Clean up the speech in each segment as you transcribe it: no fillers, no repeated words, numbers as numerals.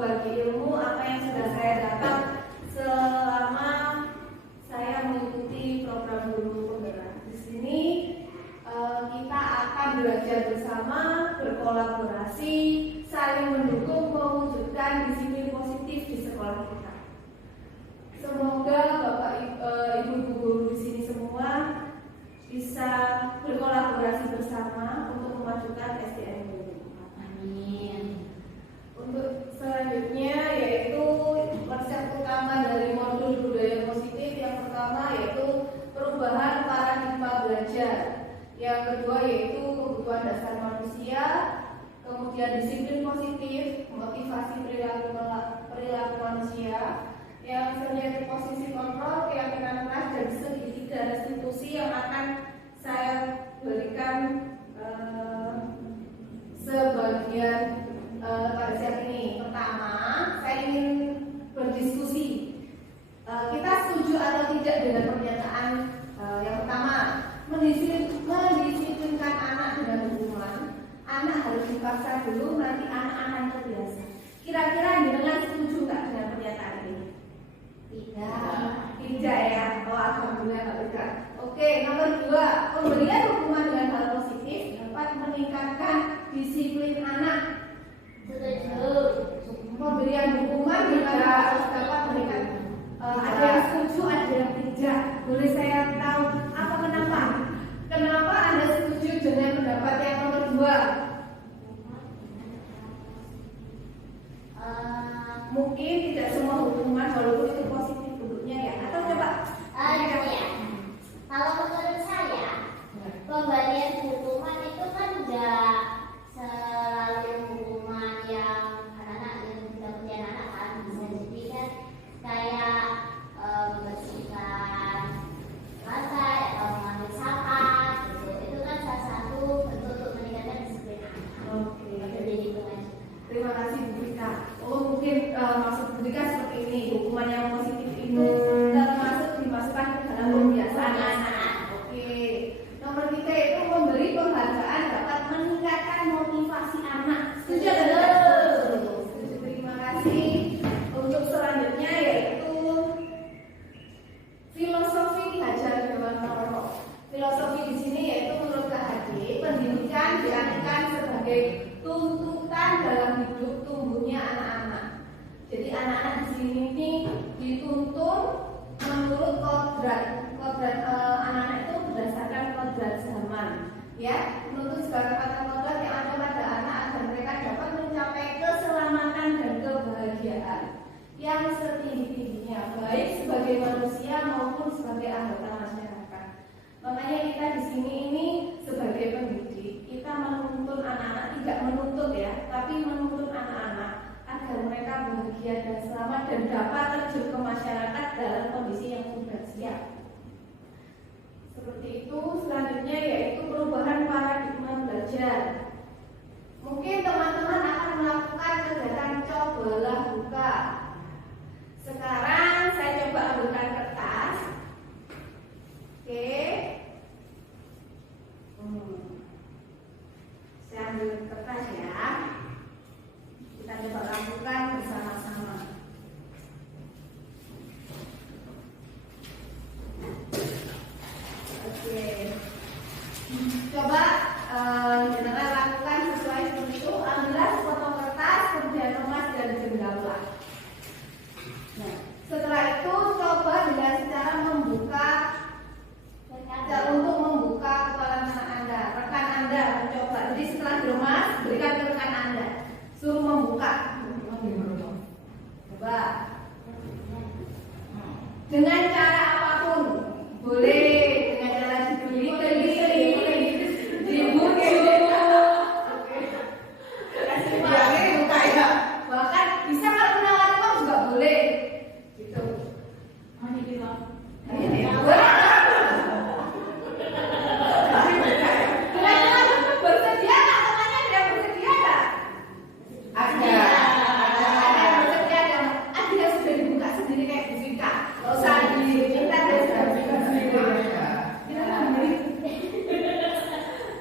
membagi ilmu apa yang sudah saya dapat selama saya mengikuti program guru penggerak. Di sini kita akan belajar bersama, berkolaborasi, saling mendukung, mewujudkan disiplin positif di sekolah kita. Semoga Bapak Ibu guru di sini semua bisa berkolaborasi bersama untuk memajukan SDM guru. Amin. Untuk selanjutnya yaitu konsep utama dari modul budaya positif. Yang pertama yaitu perubahan paradigma belajar. Yang kedua yaitu kebutuhan dasar manusia. Kemudian disiplin positif, motivasi perilaku manusia. Yang selanjutnya posisi kontrol, keyakinan keras dan segitiga restitusi yang akan saya berikan sebagian pada saat ini. Pertama, saya ingin berdiskusi. Kita setuju atau tidak dengan pernyataan yang pertama, mendisiplinkan anak dengan hukuman. Anak harus dipaksa dulu, nanti anak-anak terbiasa. Kira-kira jenengan setuju nggak dengan pernyataan ini? Tidak ya. Oh, alhamdulillah nggak tidak. Oke, nomor 2, pemberian hukuman dengan hal positif dapat meningkatkan disiplin anak. Setuju. Pemberian hukuman juga dapat meningkatkan. Ada yang setuju, ada yang tidak. Boleh saya tahu apa kenapa? Kenapa Anda setuju dengan pendapat yang nomor 2? Mungkin tidak semua hukuman walaupun itu positif bentuknya ya. Atau coba? Ya. Kalau menurut saya, pemberian hukuman itu kan enggak selalu hukuman yang anak-anak yang tidak punya anak kan, bisa jadi kan kayak membersihkan lantai atau mengambil sampah gitu. Itu kan salah satu bentuk untuk meningkatkan disiplin anak. Oke. Jadi lingkungan. Terima kasih Bu Rika. Oh, mungkin maksud Bu Rika seperti ini, hukuman yang positif itu termasuk dimasukkan ke dalam kebiasaan anak. Oke. Nomor 3 itu memberi penghargaan dapat meningkatkan motivasi anak. Setuju tidak? Setuju. Terima kasih. Untuk selanjutnya yaitu filosofi Ki Hajar Dewantara. Filosofi di sini yaitu menurut KHD, pendidikan diartikan sebagai tuntutan dalam hidup tumbuhnya anak-anak. Jadi anak-anak di sini dituntun menurut kodrat anak-anak itu berdasarkan kodrat zaman, ya, menuntut segala macam kodrat yang ada pada anak agar mereka dapat mencapai keselamatan dan kebahagiaan yang setinggi-tingginya, baik sebagai manusia maupun sebagai anggota masyarakat. Makanya kita di sini ini sebagai pendidik, kita menuntun anak-anak, tidak menuntut ya, tapi menuntun anak-anak agar mereka bahagia dan selamat dan dapat terjun ke masyarakat dalam kondisi yang sudah siap. Seperti itu. Selanjutnya yaitu perubahan paradigma belajar. Mungkin teman-teman akan melakukan kegiatan cobalah buka. Sekarang saya coba ambilkan kertas. Oke. Saya ambil kertas ya. Kita coba lakukan bersama-sama. Oke. Coba jenengan lakukan sesuai seperti itu. Ambillah sepotong kertas, kemudian kemas dan jendela. Nah, setelah itu coba dengan cara membuka untuk membuka kepala anak Anda. Rekan Anda mencoba. Jadi setelah dikemas, berikan ke rekan Anda. Suruh membuka. Coba. Dengan cara apapun. Boleh dengan cara dibuka, dibuka. Kasih buka ya. Bahkan bisa kalau menawar uang juga boleh. Gitu. Bersedia nggak temannya? Tidak bersedia nggak? Ada. Ada yang sudah dibuka sendiri kayak Bu Rika. Nggak usah diminta dan sudah dibuka sendiri.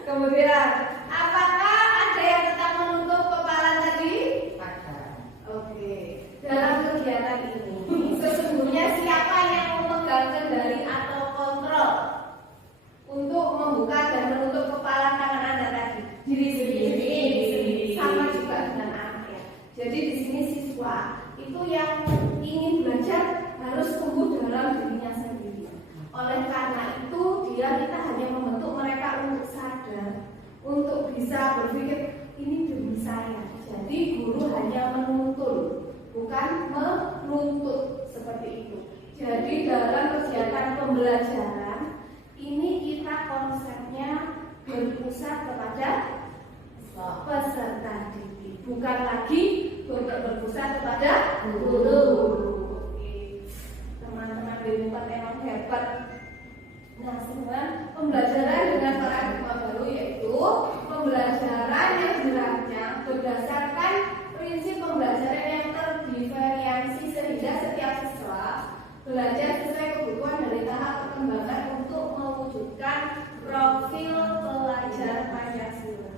Kemudian, apakah ada yang tetap menutup kepala tadi? Ada. Oke. Dalam kegiatan ini, sesungguhnya siapa yang memegang kendali atau kontrol untuk membuka dan menutup kepala tangan Anda tadi? Diri sendiri. Sama juga dengan anak ya. Jadi di sini siswa itu yang ingin belajar harus tumbuh dalam dirinya sendiri. Oleh karena itu kita hanya membentuk mereka untuk sadar, untuk bisa berpikir ini demi saya. Jadi guru hanya menuntun, bukan menuntut seperti itu. Jadi dalam kegiatan pembelajaran ini kita konsepnya berpusat kepada peserta didik, bukan lagi berpusat kepada guru. Oke. Teman-teman B4 emang hebat. Nah, sekarang pembelajaran dengan paradigma baru yaitu pembelajaran yang dirancang berdasarkan prinsip pembelajaran yang terdiferensiasi sehingga setiap siswa belajar sesuai kebutuhan dari tahap perkembangan untuk mewujudkan profil pelajar Pancasila.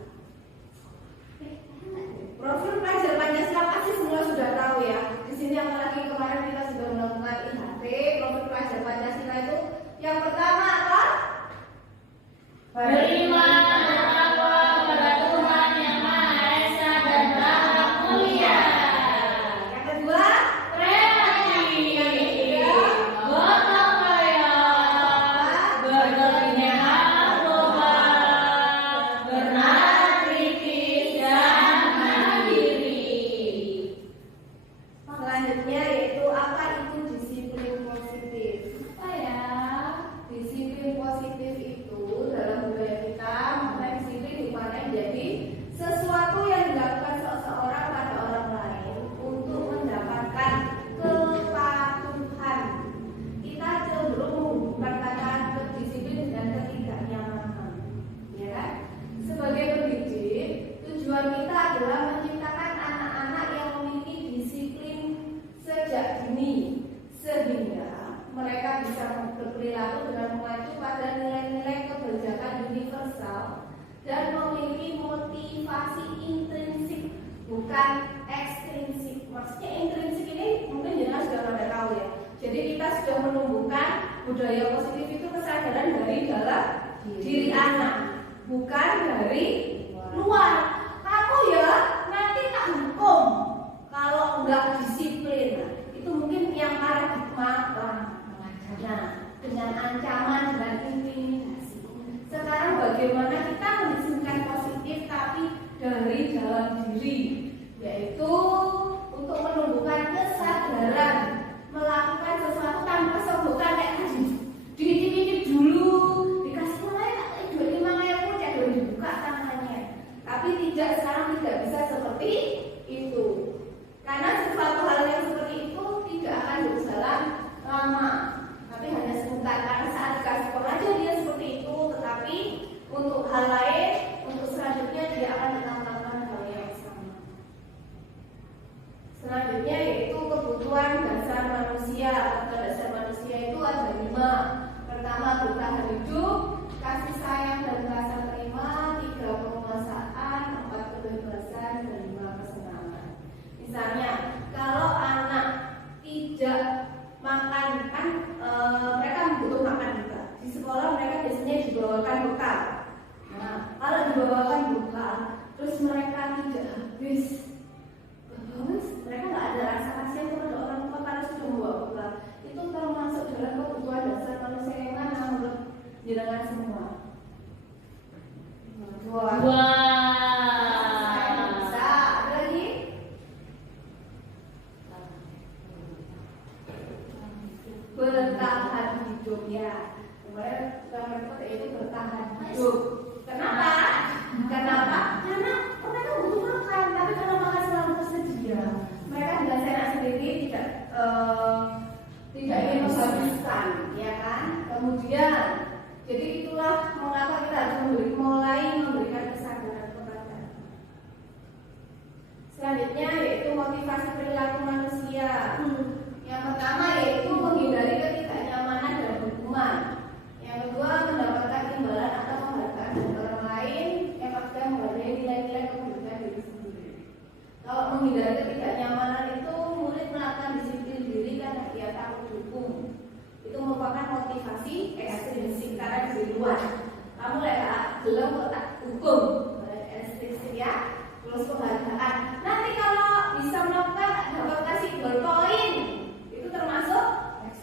Tujuan kita adalah menciptakan anak-anak yang memiliki disiplin sejak dini, sehingga mereka bisa berperilaku dengan mengacu pada nilai-nilai kebijakan universal dan memiliki motivasi intrinsik, bukan ekstrinsik. Maksudnya intrinsik ini mungkin jelas sudah pada tahu ya. Jadi kita sudah menumbuhkan budaya positif itu kesadaran dari dalam diri anak, bukan dari luar. Kamu ya nanti tak hukum kalau enggak disiplin. Nah, itu mungkin yang paradigma dengan ancaman, dengan intimidasi. Sekarang bagaimana kita mendisiplinkan positif tapi dari dalam diri, yaitu untuk menumbuhkan kesadaran melakukan sesuatu tanpa sombongan kayak tadi. Diintip dulu, dikasih mulai tak 25.000 ya belum dibuka tangannya. Tapi sekarang tidak bisa seperti itu. Karena sesuatu hal yang seperti itu tidak akan berjalan lama, tapi hanya sebentar. Karena saat dikasih aja dia seperti itu, tetapi untuk hal lain, untuk selanjutnya dia akan tetap melakukan hal yang sama. Selanjutnya yaitu kebutuhan dasar manusia. Kebutuhan dasar manusia itu ada 5. Pertama, bertahan hidup, kasih sayang dan rasa terima, 3 penguasaan, 4 kebebasan, dan 5 kesenangan. Misalnya, kalau anak tidak makan kan mereka butuh makan juga. Di sekolah mereka biasanya dibawakan bekal. Nah, kalau dibawakan bekal, terus mereka tidak habis, mereka nggak ada rasa kasihan kepada orang tua karena sudah membawa bekal. Itu termasuk dalam kebutuhan dasar manusia yang mana menurut jenengan semua? Bisa, ada lagi? Bertahan hidup ya. Kemarin yang repot itu bertahan hidup. Kenapa? Kenapa? Karena mereka butuh makan, tapi kalau makan selalu tersedia, mereka dengan senang sendiri tidak ingin menghabiskan, ya kan? Kemudian, jadi itulah mengapa kita harus mulai memberikan kesadaran kepada. Selanjutnya yaitu motivasi perilaku manusia. Yang pertama yaitu menghindari ketidaknyamanan dan hukuman. Yang kedua, mendapatkan imbalan atau penghargaan dari orang lain. Yang ketiga, menghargai nilai-nilai kebutuhan diri sendiri. Kalau menghindari ketidaknyamanan itu murid melakukan disiplin diri karena dia takut dihukum. Itu merupakan motivasi ekstrinsik karena dari luar. Kamu belum tak hukum ekstrinsik ya. Terus penghargaan. Nanti kalau bisa melakukan dapat kasih poin. Termasuk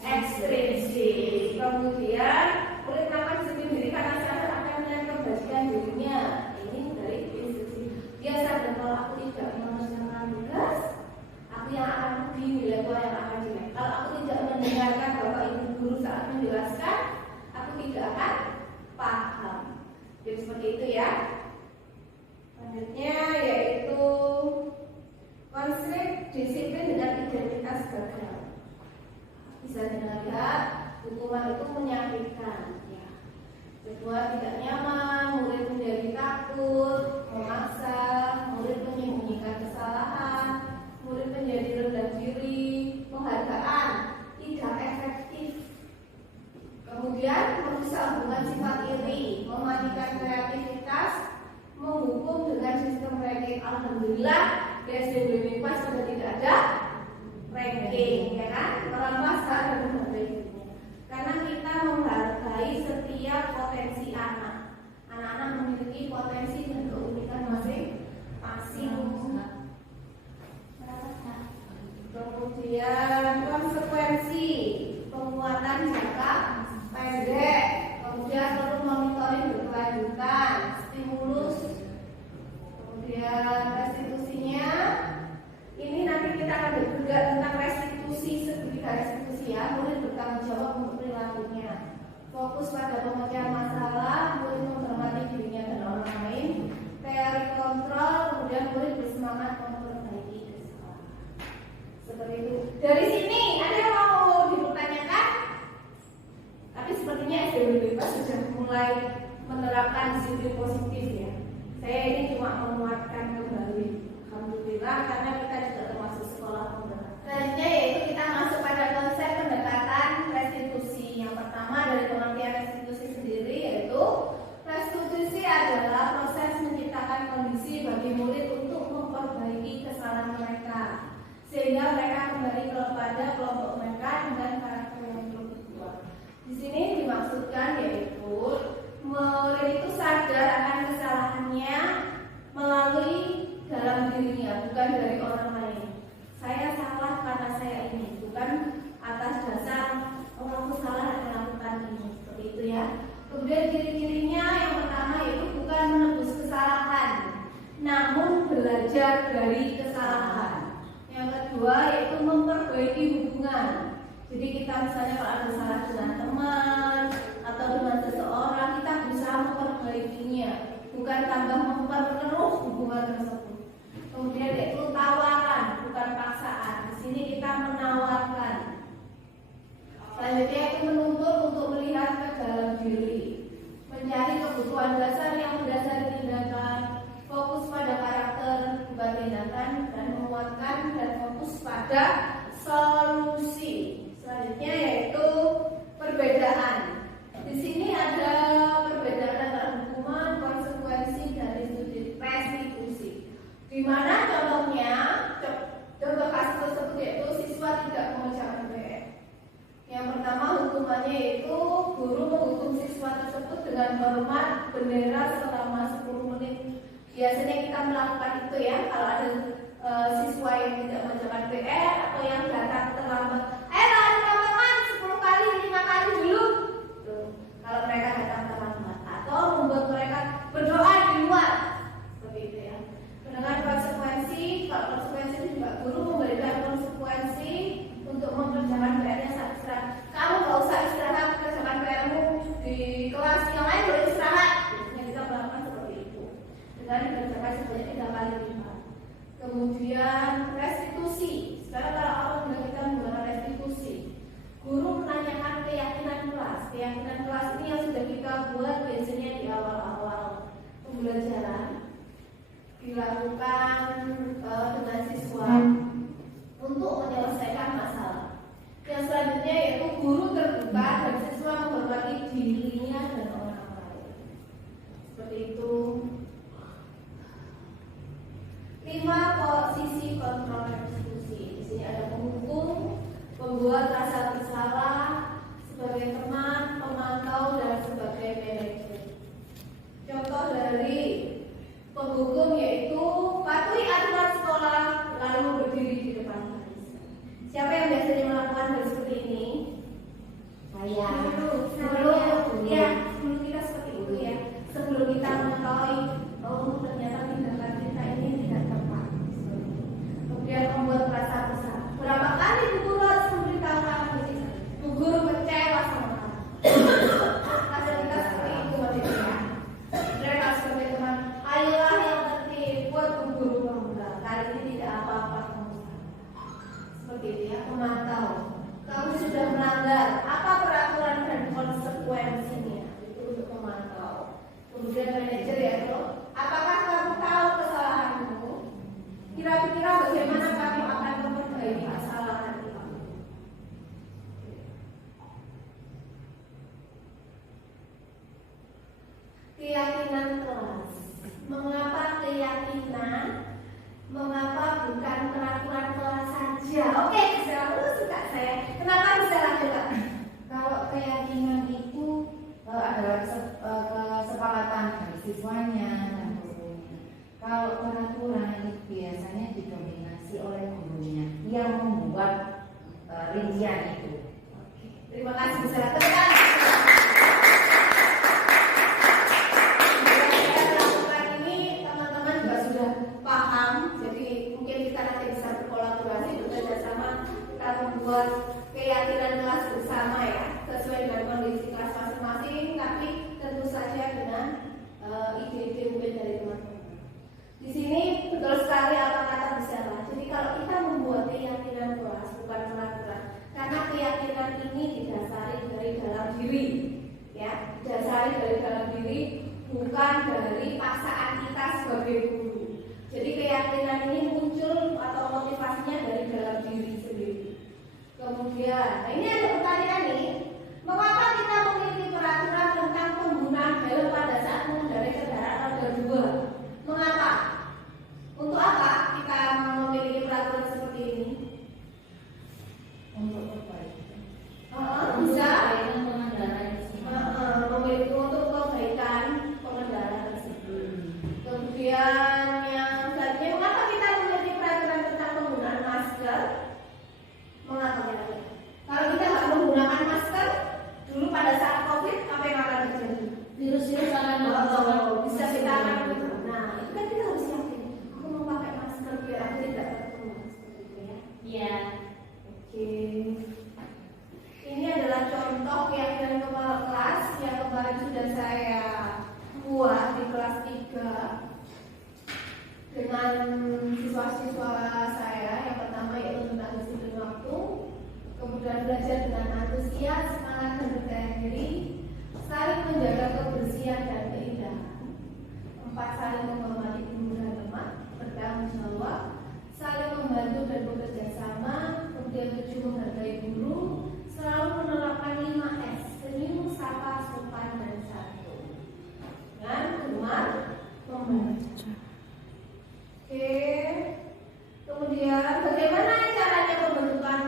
ekstrinsik. Kemudian murid melakukan disiplin diri karena sadar akan melihat kebajikan dirinya. Ini dari instruksi. Dia sadar kalau aku tidak mengerjakan tugas, aku yang akan rugi, nilaiku yang akan jelek. Kalau aku tidak mendengarkan bapak ibu guru saat menjelaskan, aku tidak akan paham. Jadi seperti itu ya. Selanjutnya yaitu konflik disiplin dengan identitas gagal. Bisa dilihat hukuman itu menyakitkan ya. Kedua, tidak nyaman, murid menjadi takut, memaksa, murid menyembunyikan kesalahan, murid menjadi rendah diri, penghargaan tidak efektif. Kemudian merusak hubungan sifat iri, mematikan kreativitas, menghukum dengan sistem ranking. Alhamdulillah di SDB pas sudah tidak ada ranking, ya kan? Orang pasar dan sebagainya. Karena kita menghargai setiap potensi anak. Anak-anak memiliki potensi dan keunikan masing-masing. Kemudian konsekuensi penguatan jangka pendek. Kemudian perlu monitoring berkelanjutan, stimulus. Kemudian restitusinya. Ini nanti kita akan bergerak tentang restitusi, segitiga restitusi ya. Murid bertanggung jawab untuk perilakunya. Fokus pada pemecahan masalah, murid menghormati dirinya dan orang lain. Teori kontrol, kemudian murid bersemangat memperbaiki kesalahan. Seperti itu. Dari sini ada yang mau dipertanyakan? Tapi sepertinya SDB bebas sudah mulai menerapkan disiplin positif ya. Saya ini cuma menguatkan belajar dari kesalahan. Yang kedua yaitu memperbaiki hubungan. Jadi kita misalnya kalau ada salah dengan teman atau dengan seseorang, kita berusaha memperbaikinya, bukan tambah memperkeruh hubungan tersebut. Kemudian yaitu tawaran, bukan paksaan. Di sini kita menawarkan. Selanjutnya itu menuntut untuk melihat ke dalam diri, mencari kebutuhan dasar yang mendasari tindakan, fokus pada karakter bukan tindakan, dan menguatkan dan fokus pada solusi. Selanjutnya yaitu perbedaan. Di sini ada perbedaan antara hukuman, konsekuensi, dan restitusi. Di mana contohnya, contoh kasus tersebut yaitu siswa tidak mengerjakan PR. Yang pertama hukumannya yaitu guru menghukum siswa tersebut dengan hormat bendera selama 10 menit. Biasanya kita melakukan itu ya kalau ada siswa yang tidak mengerjakan PR atau yang datang terlambat. Ayo lari lapangan 10 kali, 5 kali dulu. Tuh, kalau mereka datang terlambat atau membuat mereka berdoa di luar. Seperti itu ya. Dengan konsekuensi, kalau konsekuensi itu juga guru memberikan konsekuensi untuk mengerjakan PR-nya saat istirahat. Kamu gak usah istirahat, kerjakan PR-mu di kelas yang lain, boleh istirahat. Biasanya kita melakukan seperti itu dengan dikerjakan sebanyak 3 kali lipat. Kemudian restitusi. Sekarang kalau Allah kita menggunakan restitusi, guru menanyakan keyakinan kelas. Keyakinan kelas ini yang sudah kita buat biasanya di awal-awal pembelajaran, dilakukan dengan siswa untuk menyelesaikan masalah. Yang selanjutnya yaitu guru terbuka dan siswa menghormati dirinya dan orang lain. Seperti itu. 5 posisi kontrol restitusi. Di sini ada penghukum, pembuat rasa bersalah, sebagai teman, pemantau, dan sebagai manajer. Contoh dari penghukum yaitu patuhi aturan sekolah lalu berdiri di depan baris. Siapa yang biasanya melakukan hal seperti ini? Saya. Sebelum kita seperti itu ya. Sebelum kita mengetahui ternyata tindakan kita ini tidak tepat. Kemudian membuat rasa bersalah. Berapa kali Bu Guru harus memberitahukan ini? Bu Guru kecewa sama kamu. Ada kita seperti itu maksudnya. Mereka sebagai teman, ayolah yang tertib, buat Bu Guru bangunlah. Kali ini tidak apa-apa kamu. Seperti itu ya, memantau. Kamu sudah melanggar apa peraturan dan siswa-siswa saya. Yang pertama yaitu tentang disiplin waktu, kemudian belajar dengan antusias, semangat dan percaya diri, saling menjaga kebersihan dan keindahan. 4, saling menghormati guru dan teman, bertanggung jawab, saling membantu dan bekerja sama. Kemudian 7, menghargai guru, selalu menerapkan 5S, senyum, sapa, sopan, dan santun. Dan gemar membaca. Oke. Kemudian bagaimana caranya pembentukan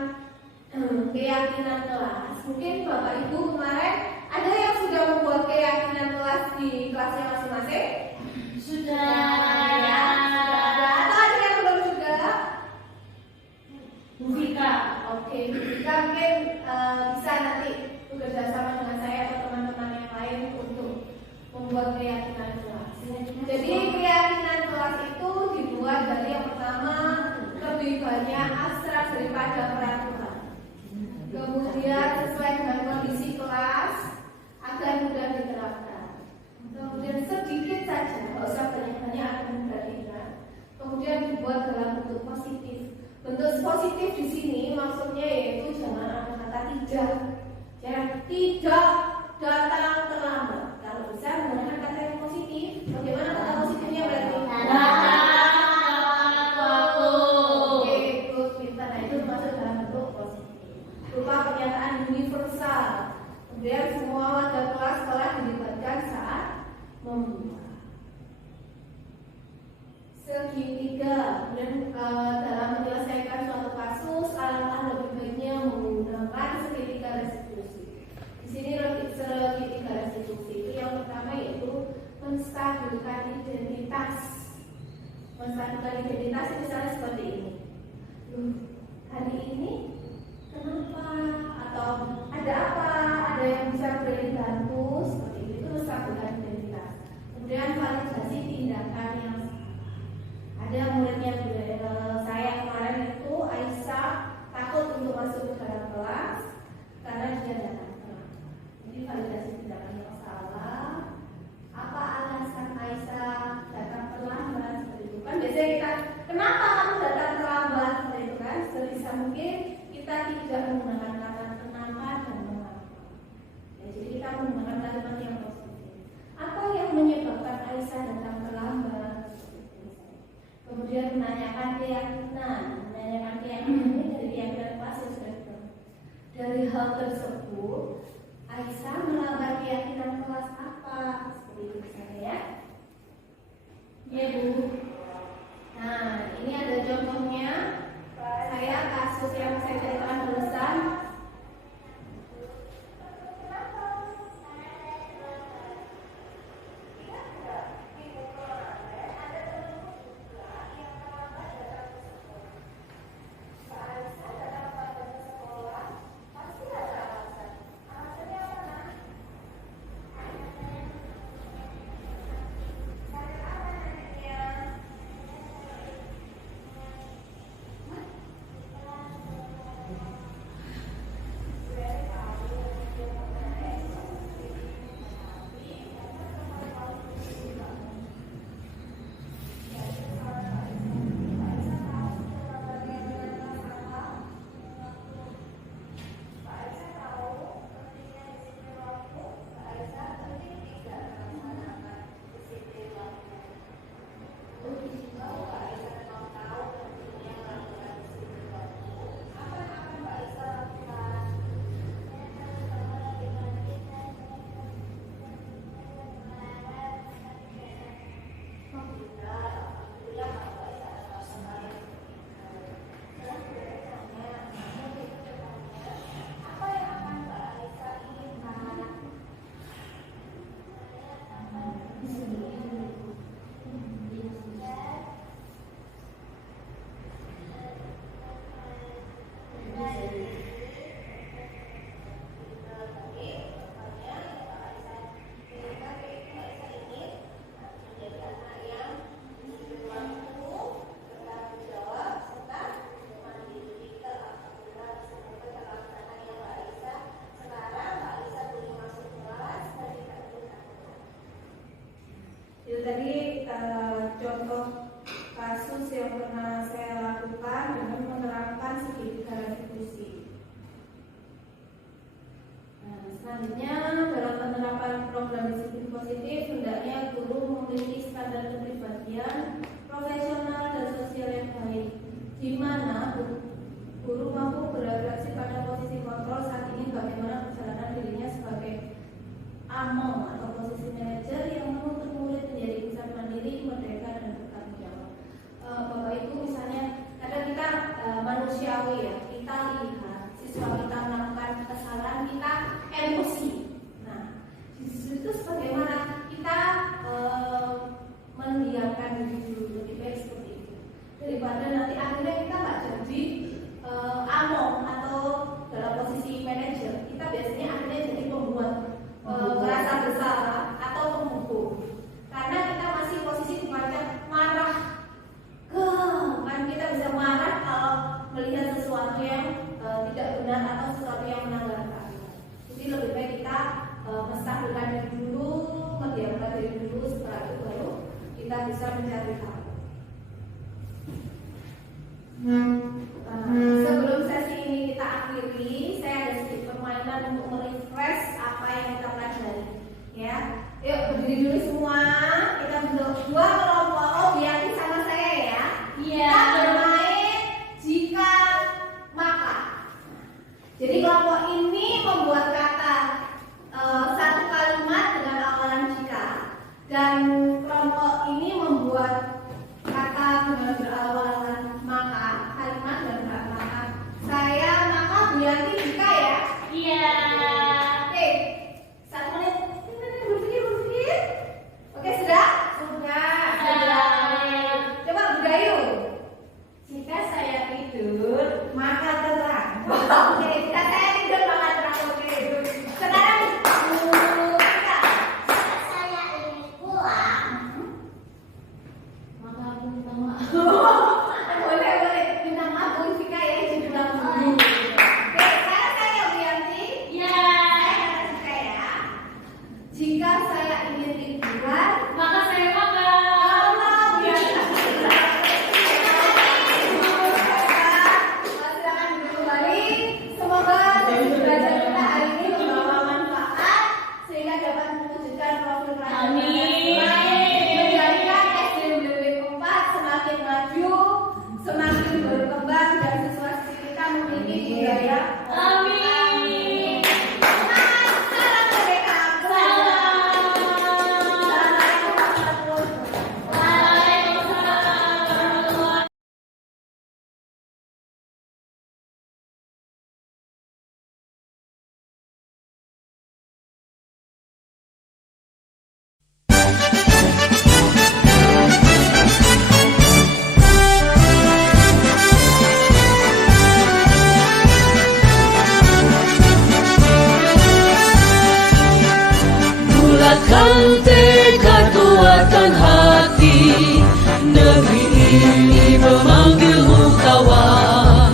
keyakinan kelas? Mungkin Bapak Ibu kemarin ada yang sudah membuat keyakinan kelas di kelasnya masing-masing? Sudah. Ya, sudah ada. Atau ada yang belum juga? Bu Vika. Oke, Bu Vika mungkin bisa nanti bekerja sama dengan saya atau teman-teman yang lain untuk membuat keyakinan kelas. Jadi keyakinan kelas itu dibuat dari yang pertama, lebih banyak abstrak daripada peraturan. Kemudian sesuai dengan kondisi kelas agar mudah diterapkan. Kemudian sedikit saja, nggak usah banyak-banyak akan mudah diingat. Kemudian dibuat dalam bentuk positif. Bentuk positif di sini maksudnya yaitu jangan ada kata tidak. Ya, tidak datang terlambat. Kalau bisa menggunakan kata yang positif. Bagaimana kata positifnya berarti? Oke, good, pintar. Nah, itu masuk dalam bentuk positif. Berupa pernyataan universal. Kemudian semua warga kelas telah dilibatkan saat membuat. Segitiga. Kemudian dalam menyelesaikan suatu kasus, alangkah lebih baiknya menggunakan segitiga restitusi. Di sini segitiga restitusi itu yang pertama yaitu menstabilkan identitas. Menstabilkan identitas itu misalnya seperti ini. Hari ini kenapa? Atau ada apa? Ada yang bisa bantu? Seperti itu menstabilkan identitas. Kemudian validasi tindakan yang ada muridnya saya kemarin itu Aisyah takut untuk masuk ke dalam kelas karena dia datang telat. Jadi validasi tindakan yang salah. Apa alasan Aisyah datang terlambat seperti itu? Kan biasanya kita, kenapa kamu datang terlambat seperti itu kan? Sebisa mungkin kita tidak menggunakan kata kenapa dan mengapa. Ya, jadi kita menggunakan kalimat yang positif. Apa yang menyebabkan Aisyah datang terlambat? Kemudian menanyakan keyakinan ini dari keyakinan kelas yang sudah dibangun. Dari hal tersebut, Aisyah melanggar keyakinan kelas apa? Seperti itu misalnya ya. Ya Bu. Nah, ini ada contohnya. Saya kasus yang saya ceritakan barusan. yang pernah saya lakukan dengan menerapkan segitiga retribusi. Nah, selanjutnya dalam penerapan program disiplin positif, hendaknya guru memiliki standar kepribadian, profesional dan sosial yang baik, di mana guru mampu beradaptasi pada posisi kontrol saat ingin bagaimana perjalanan dirinya sebagai AMO atau posisi manajer yang menuntut murid menjadi insan mandiri, merdeka dan bertanggung jawab. Bapak Ibu, misalnya kadang kita manusiawi ya, kita lihat siswa kita melakukan kesalahan, kita emosi. Nah, itu bagaimana kita mendiamkan diri dulu, lebih baik seperti itu daripada nanti akhirnya kita nggak jadi AMO atau dalam posisi manajer. Kita biasanya akhirnya jadi pembuat merasa bersalah atau pemukul, karena kita masih posisi semacam marah. Kan kita bisa marah kalau melihat sesuatu yang tidak benar atau sesuatu yang melanggar. Jadi lebih baik kita menstabilkan diri dulu, mendiamkan diri dulu, setelah itu baru kita bisa mencari tahu. Sebelum sesi ini kita akhiri, saya ada sedikit permainan untuk merefresh apa yang kita pelajari. Ya, yuk berdiri dulu semua. Kita bentuk dua kelompok. Oh, Bianti sama saya ya. Iya. Kita bermain jika maka. Jadi kelompok ini membuat kata satu kalimat dengan awalan jika, dan kelompok ini membuat kata dengan berawalan maka, kalimat dan maka. Saya maka, Bianti jika ya. Iya. Oke, 1 menit. Berpikir. Oke, sudah? Sudah. Coba bergayu. Jika saya tidur, maka terang. Oke, jika saya tidur maka terang. Oke. Sekarang Jika Saya ingin pulang, maka aku minta maaf. boleh minta maaf Bu Vika ya, jadi bilang dulu. Oke, sekarang saya Bianti. Ya. Saya kata Vika ya. Jika saya ingin liburan, Maka saya makan. Allah Bianti. Silakan duduk kembali. Semoga sesi belajar kita hari ini membawa manfaat sehingga dapat mewujudkan profil pelajar Amin. menjadikan SDMDW 4 semakin maju, semakin berkembang dan siswa-siswi kita memiliki budaya. Amin. Salam merdeka. Assalamualaikum warahmatullahi wabarakatuh. Waalaikumsalam. Bulatkan tekad, kuatkan hati. Negeri ini memanggilmu kawan.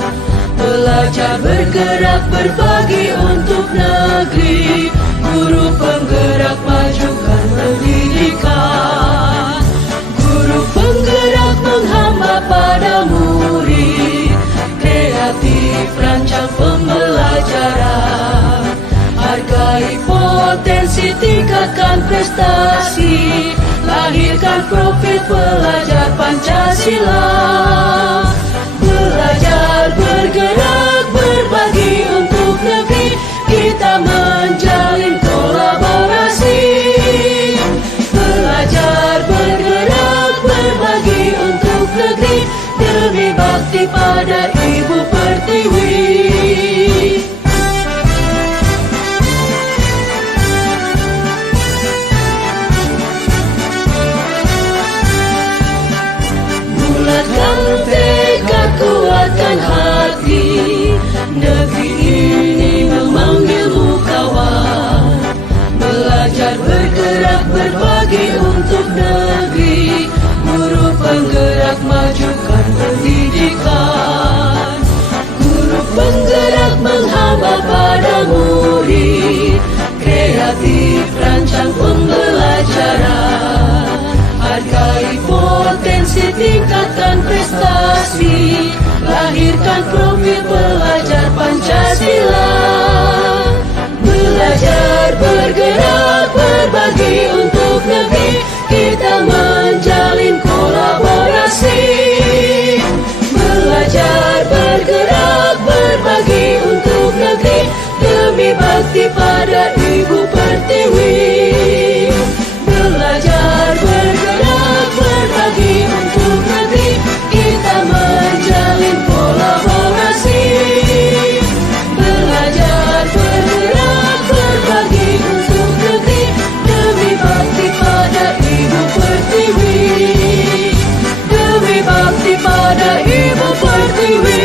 Belajar, bergerak, berbagi untuk negeri. Guru penggerak, majukan pendidikan. Guru penggerak menghamba pada murid. Kreatif, rancang pembelajaran. Hargai potensi, tingkatkan prestasi. Lahirkan profil pelajar Pancasila. Belajar, bergerak, berbagi untuk negeri. Kita menjalin kolaborasi. Belajar, bergerak, berbagi untuk negeri. Demi bakti pada Ibu Pertiwi. Bulatkan tekad, kuatkan hati. Negeri ini memanggilmu kawan. Belajar, bergerak, berbagi untuk negeri. Guru penggerak, majukan pendidikan. Guru penggerak menghamba pada murid. Kreatif, rancang pembelajaran. Hargai potensi, tingkatkan prestasi. pada Ibu Pertiwi.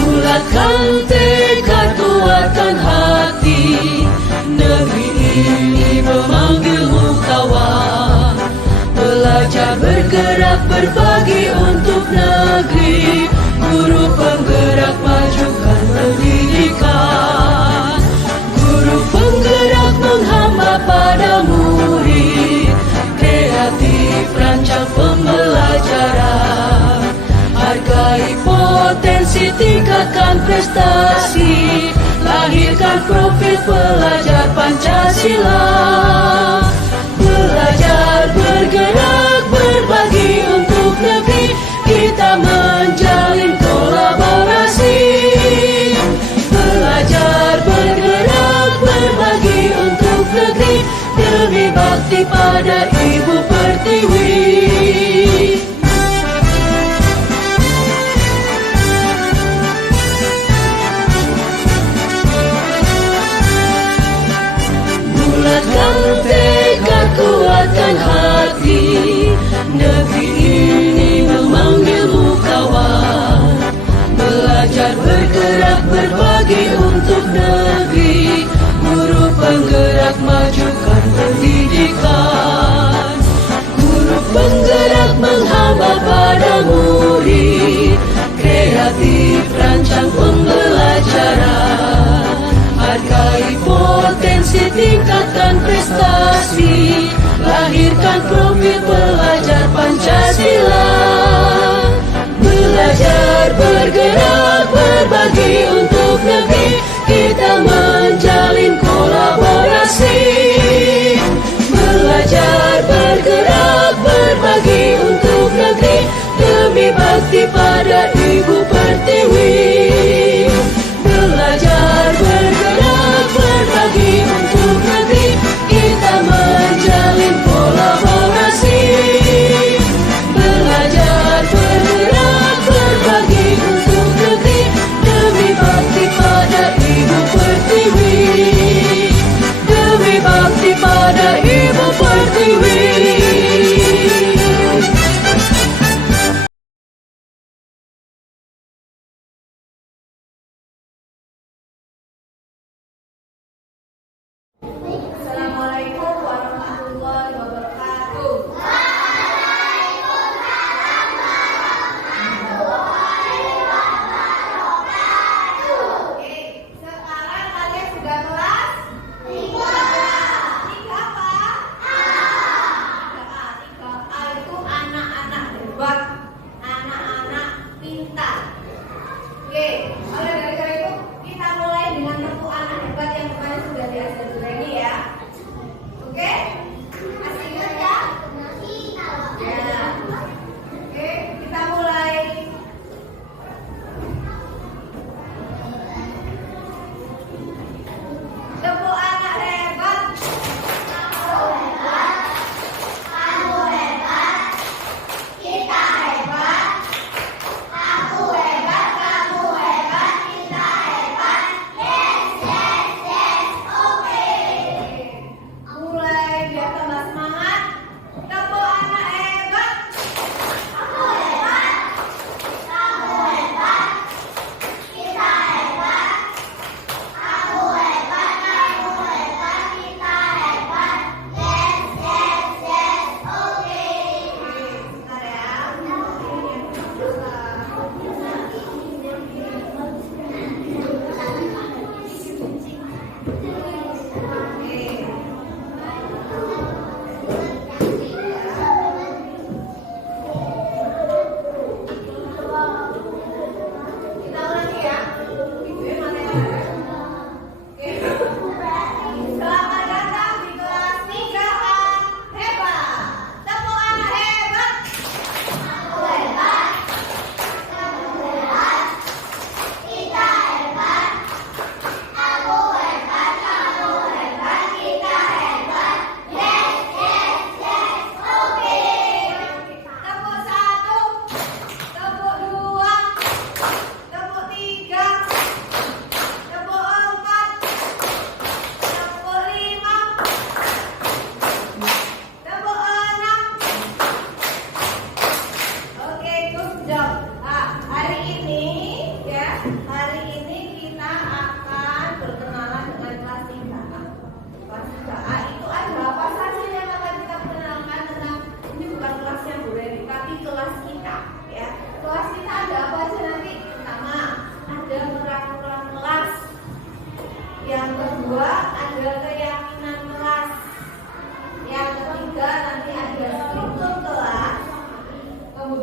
Bulatkan tekad, kuatkan hati, negeri ini memanggilmu kawan. Belajar, bergerak, berbagi untuk negeri, guru penggerak majukan pendidikan. Guru penggerak menghamba pada murid, kreatif rancang pembelajaran. Hargai potensi, tingkatkan prestasi, lahirkan profil pelajar Pancasila. Belajar, bergerak, berbagi untuk negeri, kita menjalin kolaborasi. Belajar, bergerak, berbagi untuk negeri, demi bakti pada Ibu Pertiwi. Bulatkan tekad, kuatkan hati, negeri ini memanggilmu kawan. Belajar, bergerak, berbagi untuk negeri, guru penggerak majukan pendidikan. Guru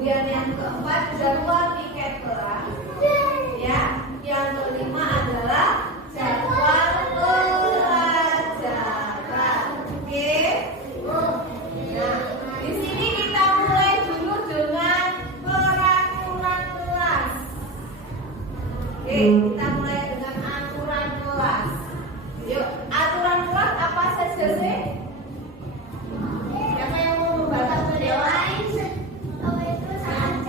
Kemudian yang keempat jadwal piket kelas. Ya, yang kelima adalah jadwal pelajaran. Oke. Nah, di sini kita mulai dulu dengan peraturan kelas. Oke, kita mulai dengan aturan kelas. Yuk, aturan kelas apa saja sih? Siapa yang mau membaca bendera? Kalau itu sangat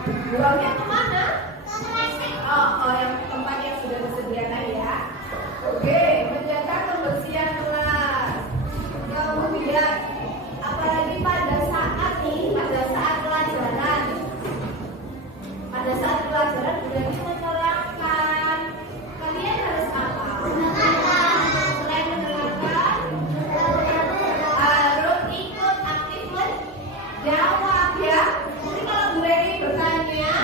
Buangnya kemana? Oh, yang tempat yang sudah disediakan ya. Oke, menjaga kebersihan kelas. Kemudian, apalagi pada saat pelajaran. Pada saat pelajaran berarti menerangkan. Kalian harus apa? Selain menerangkan, harus ikut aktif menjawab ya. Jadi kalau Bu Reni bertanya,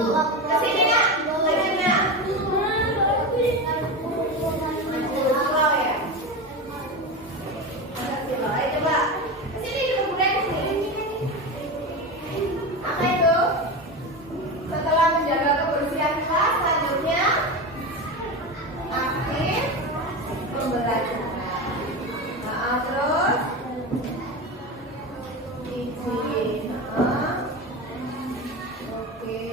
Kesini nak, tangannya. Silau ya. Silau. Ayo coba. Kesini dulu Bunda kesini. Apa itu? Setelah menjaga kebersihan kelas, selanjutnya aktif pembelajaran. Nah, terus izin. Oke.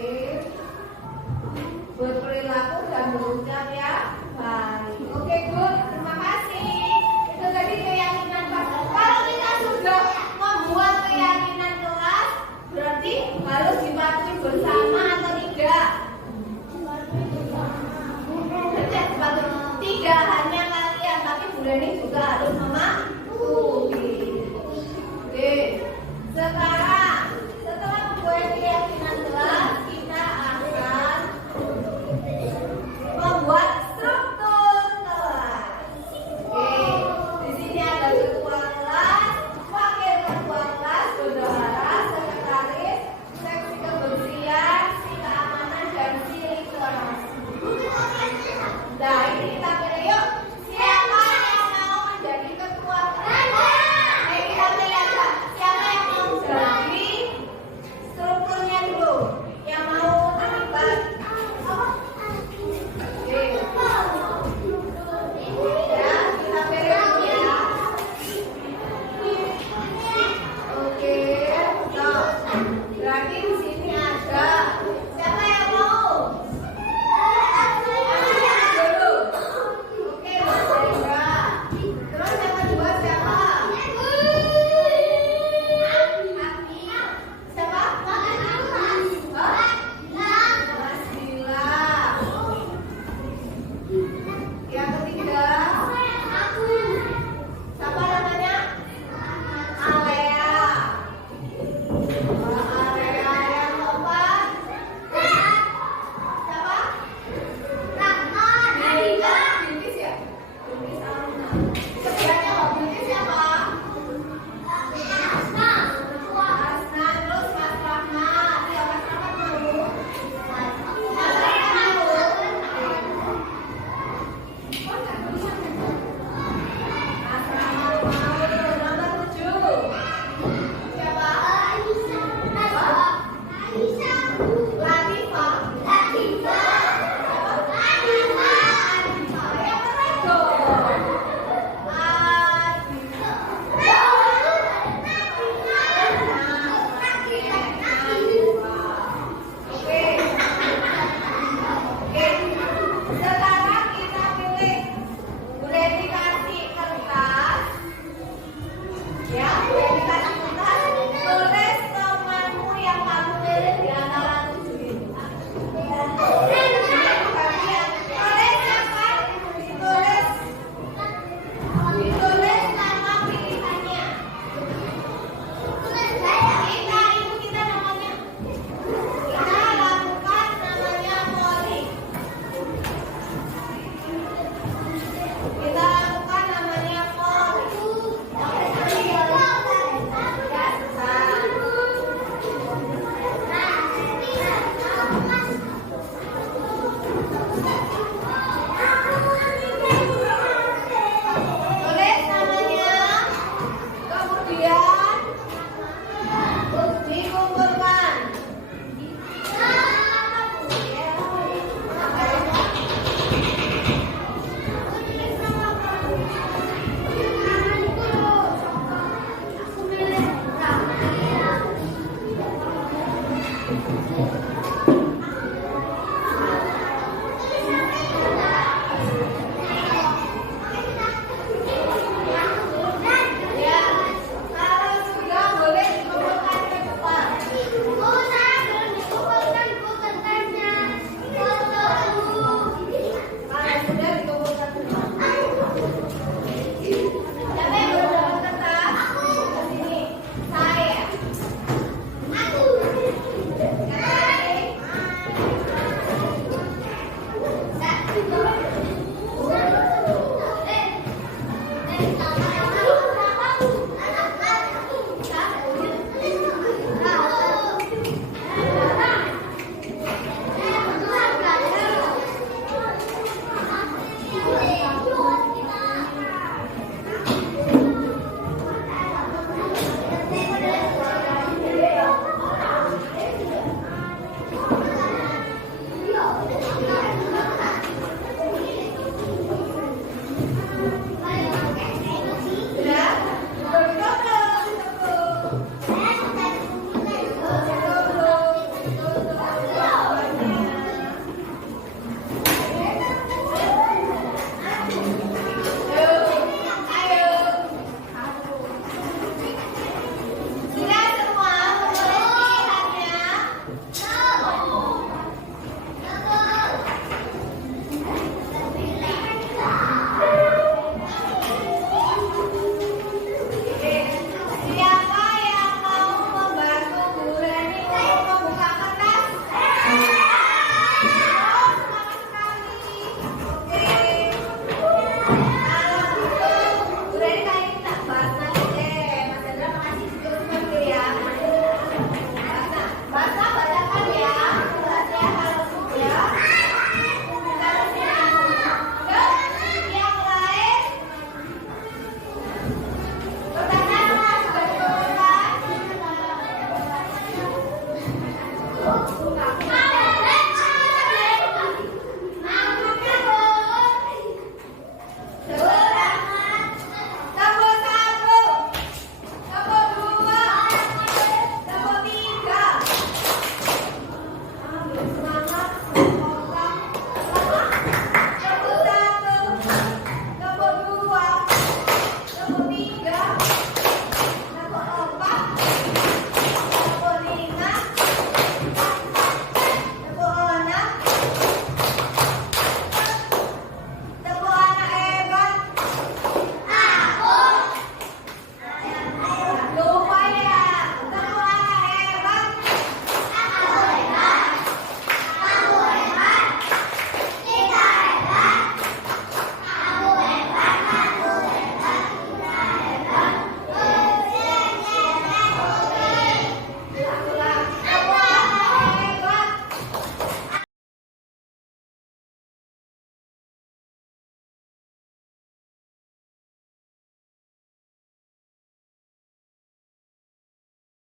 Berperilaku dan berucap ya baik. Oke, good. Terima kasih. Itu tadi keyakinan kelas. Kalau kita sudah membuat keyakinan kelas, berarti harus dipatuhi bersama atau tidak? Tidak hanya kalian, tapi Bu Leni juga harus mematuhi. Oke. Sekarang setelah membuat keyakinan kelas, kita akan membuat struktur kelas. Oke. Di sini ada ketua kelas, wakil ketua kelas, bendahara, sekretaris, seksi kebersihan, si keamanan dan si literasi. Nah, ini kita pilih yuk. Siapa yang mau menjadi ketua kelas? Kita pilih aja. Siapa yang mau jadi strukturnya dulu? Yang mau terlibat? Oke. Ya, kita pilih dulu ya. Oke. Nah, berarti di sini ada. Siapa yang mau? Dulu. Oke, Mas Hendra. Terus yang kedua siapa? Siapa? Hah? Mas Bila. Yang ketiga siapa namanya? Alea. Alea. Yang keempat siapa? Bintis ya? Bintis Aruna. Sebelahnya Mbak Bintis siapa? Asna. Terus Mas Rahmat. Ya, Mas Rahmat mau. Mas Rahmat mau. Mas Rahmat mau. Nomor 7. Siapa? Latifah.